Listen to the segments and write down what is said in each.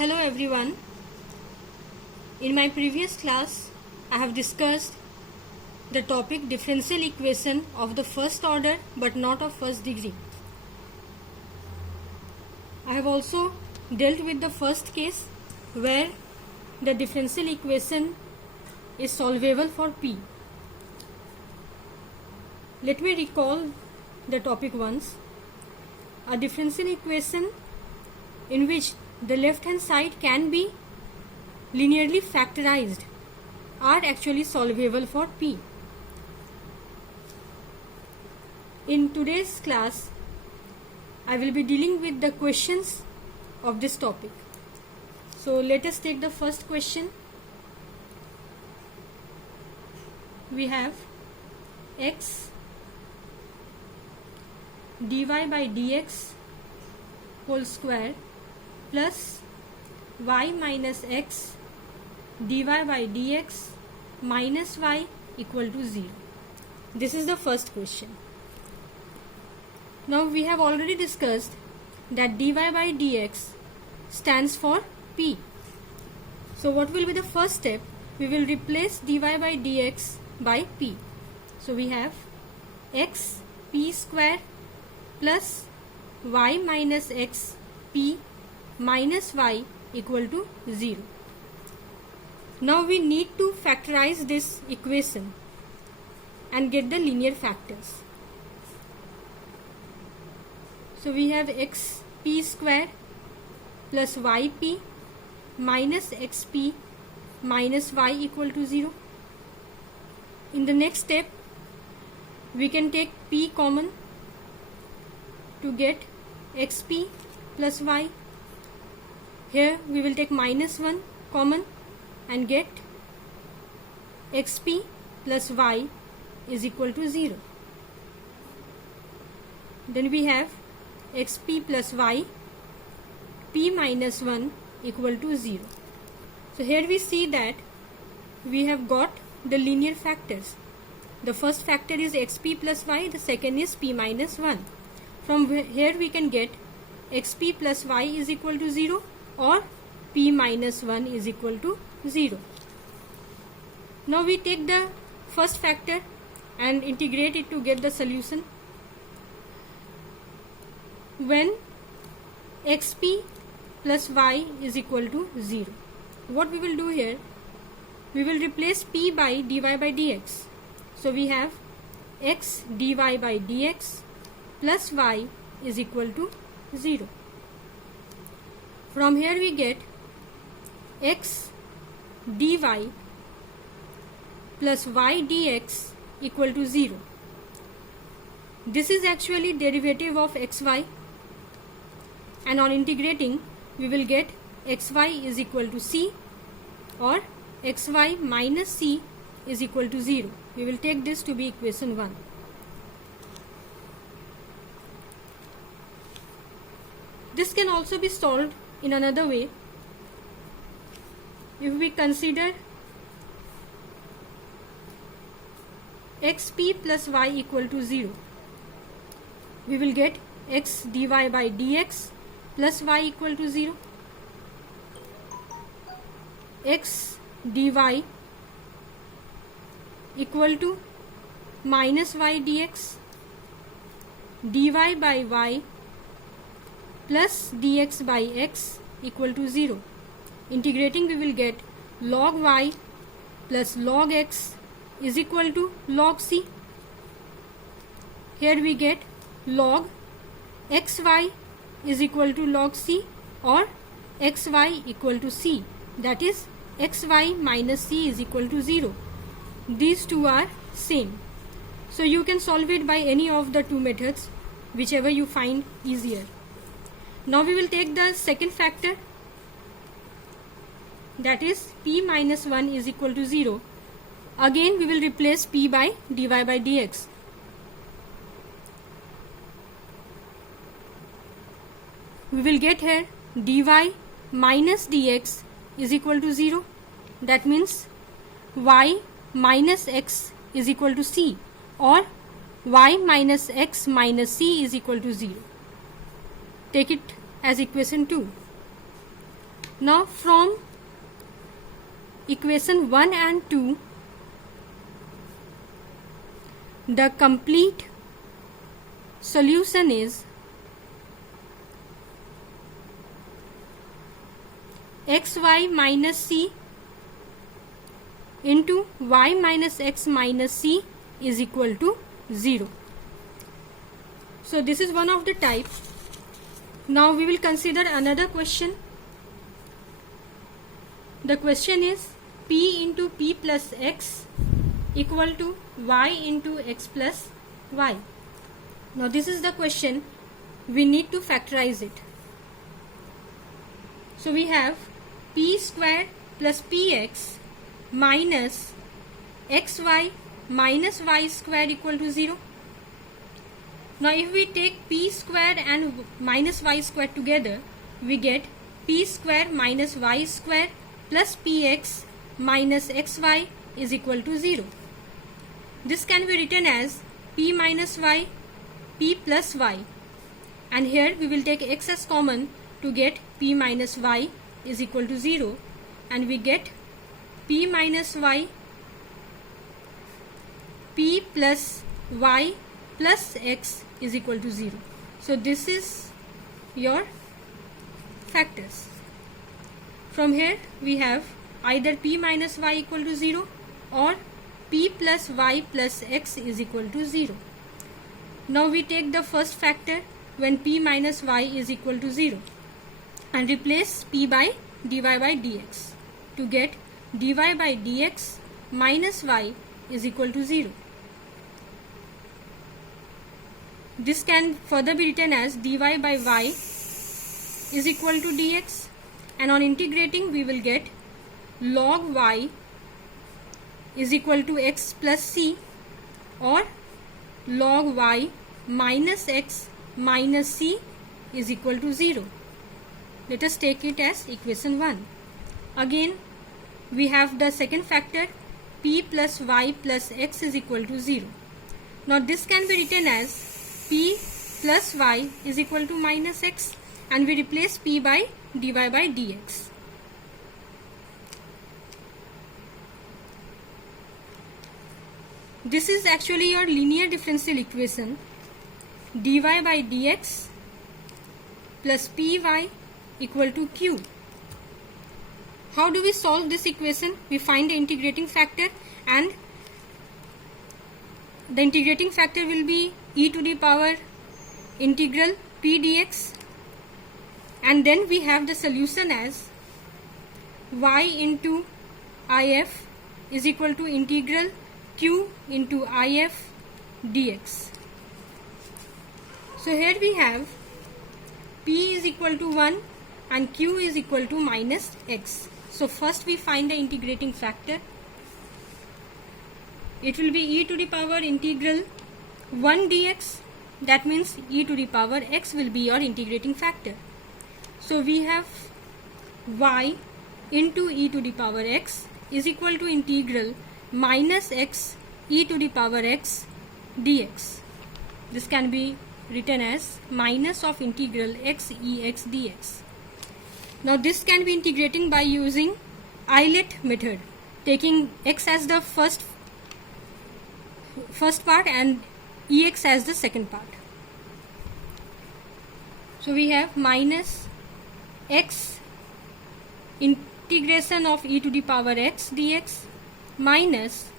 Hello everyone. In my previous class, I have discussed the topic differential equation of the first order but not of first degree. I have also dealt with the first case where the differential equation is solvable for P. Let me recall the topic once. A differential equation in which the left hand side can be linearly factorized are actually solvable for P. In today's class, I will be dealing with the questions of this topic. So let us take the first question. We have x dy by dx whole square plus y minus x dy by dx minus y equal to 0. This is the first question. Now we have already discussed that dy by dx stands for P. So what will be the first step? We will replace dy by dx by P. So we have x P square plus y minus x P minus y equal to 0. Now we need to factorize this equation and get the linear factors. So we have x P square plus y P minus x P minus y equal to 0. In the next step, we can take P common to get xp plus y. Here we will take minus 1 common and get xp plus y is equal to 0. Then we have xp plus y p minus 1 equal to 0. So here we see that we have got the linear factors. The first factor is xp plus y, the second is p minus 1. From here we can get xp plus y is equal to 0 or p minus 1 is equal to 0. Now we take the first factor and integrate it to get the solution. When xp plus y is equal to 0, what we will do here? We will replace p by dy by dx. So we have x dy by dx plus y is equal to 0. From here we get x dy plus y dx equal to 0. This is actually derivative of xy, and on integrating we will get xy is equal to c or xy minus c is equal to 0. We will take this to be equation 1. This can also be solved in another way. If we consider xp plus y equal to 0, we will get x dy by dx plus y equal to 0. X dy equal to minus y dx, dy by y plus dx by x equal to 0. Integrating we will get log y plus log x is equal to log c. Here we get log xy is equal to log c or xy equal to c, that is xy minus c is equal to 0. These two are same. So you can solve it by any of the two methods, whichever you find easier. Now we will take the second factor, that is p minus 1 is equal to 0. Again we will replace p by dy by dx. We will get here dy minus dx is equal to 0. That means y minus x is equal to c or y minus x minus c is equal to 0. Take it as equation 2. Now from equation 1 and 2, the complete solution is xy minus c into y minus x minus c is equal to 0. So this is one of the type. Now we will consider another question. The question is p into p plus x equal to y into x plus y. Now this is the question. We need to factorize it. So we have p square plus px minus xy minus y square equal to 0. Now if we take p square and minus y square together, we get p square minus y square plus px minus xy is equal to 0. This can be written as p minus y, p plus y, and here we will take x as common to get p minus y is equal to 0, and we get p minus y, p plus y plus x is equal to 0. So this is your factors. From here we have either p minus y equal to 0 or p plus y plus x is equal to 0. Now we take the first factor when p minus y is equal to 0 and replace p by dy by dx to get dy by dx minus y is equal to 0. This can further be written as dy by y is equal to dx, and on integrating we will get log y is equal to x plus c or log y minus x minus c is equal to 0. Let us take it as equation 1. Again we have the second factor p plus y plus x is equal to 0. Now this can be written as p plus y is equal to minus x, and we replace p by dy by dx. This is actually your linear differential equation, dy by dx plus py equal to q. How do we solve this equation? We find the integrating factor, and the integrating factor will be e to the power integral p dx, and then we have the solution as y into if is equal to integral q into if dx. So here we have p is equal to 1 and q is equal to minus x. So first we find the integrating factor. It will be e to the power integral 1 dx. That means e to the power x will be your integrating factor. So we have y into e to the power x is equal to integral minus x e to the power x dx. This can be written as minus of integral x ex dx. Now this can be integrating by using Eilert method, taking x as the first part and ex as the second part. So we have minus x integration of e to the power x dx minus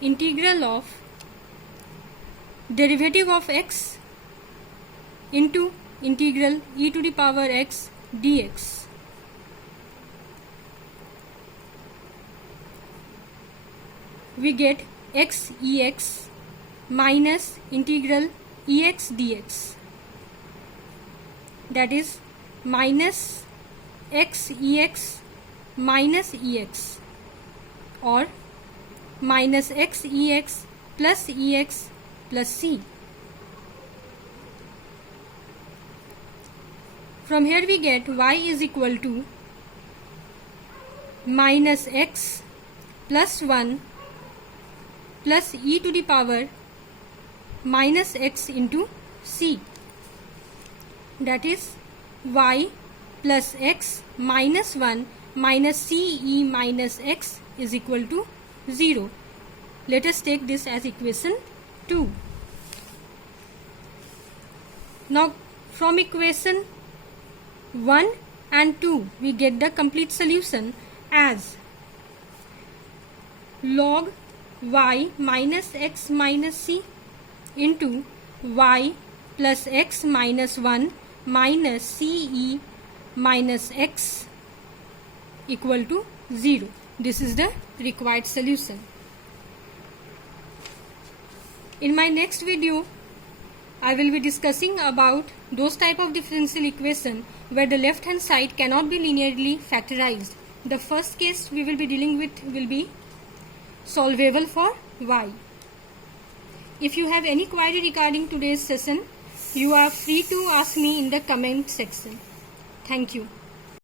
integral of derivative of x into integral e to the power x dx. We get x ex minus integral ex dx, that is minus x ex minus ex or minus x ex plus c. From here we get y is equal to minus x plus 1 plus e to the power minus x into c, that is y plus x minus 1 minus ce minus x is equal to 0. Let us take this as equation 2. Now from equation 1 and 2 we get the complete solution as log y minus x minus c into y plus x minus 1 minus ce minus x equal to 0. This is the required solution. In my next video, I will be discussing about those type of differential equation where the left hand side cannot be linearly factorized. The first case we will be dealing with will be solvable for y. If you have any query regarding today's session, you are free to ask me in the comment section. Thank you.